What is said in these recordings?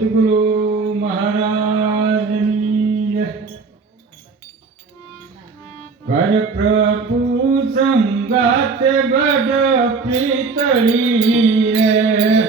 સદગુરુ મહારાજની ઘર પ્રભુ સંગાત ગઢ પીતળી રે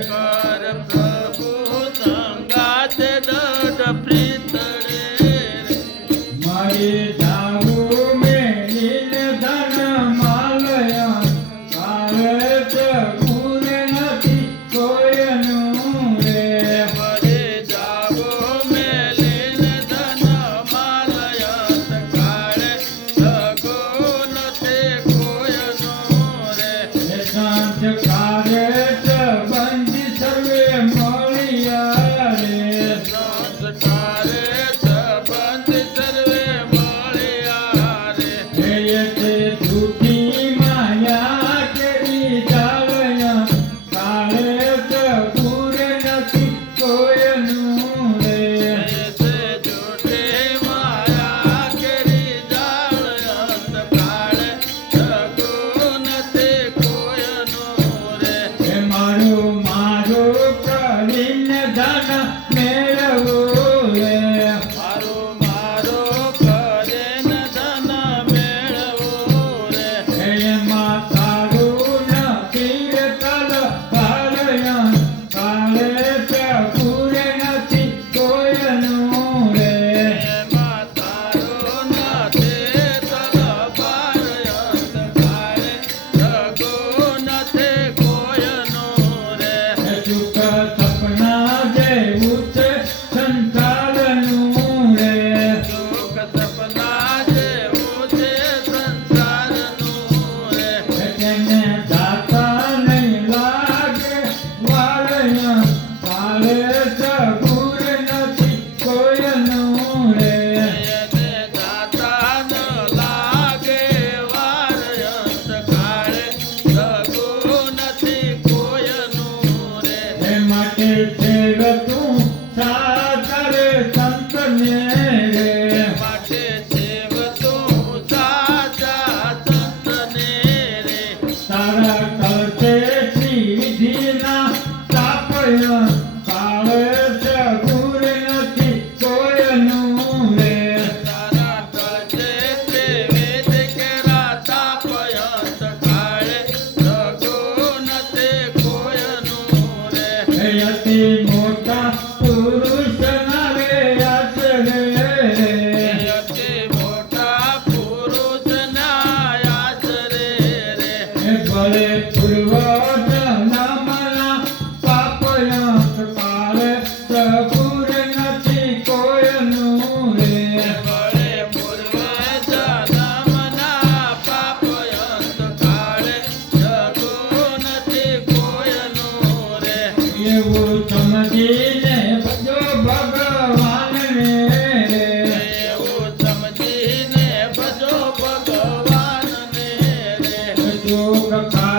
I started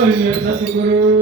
Gloria al Seguro.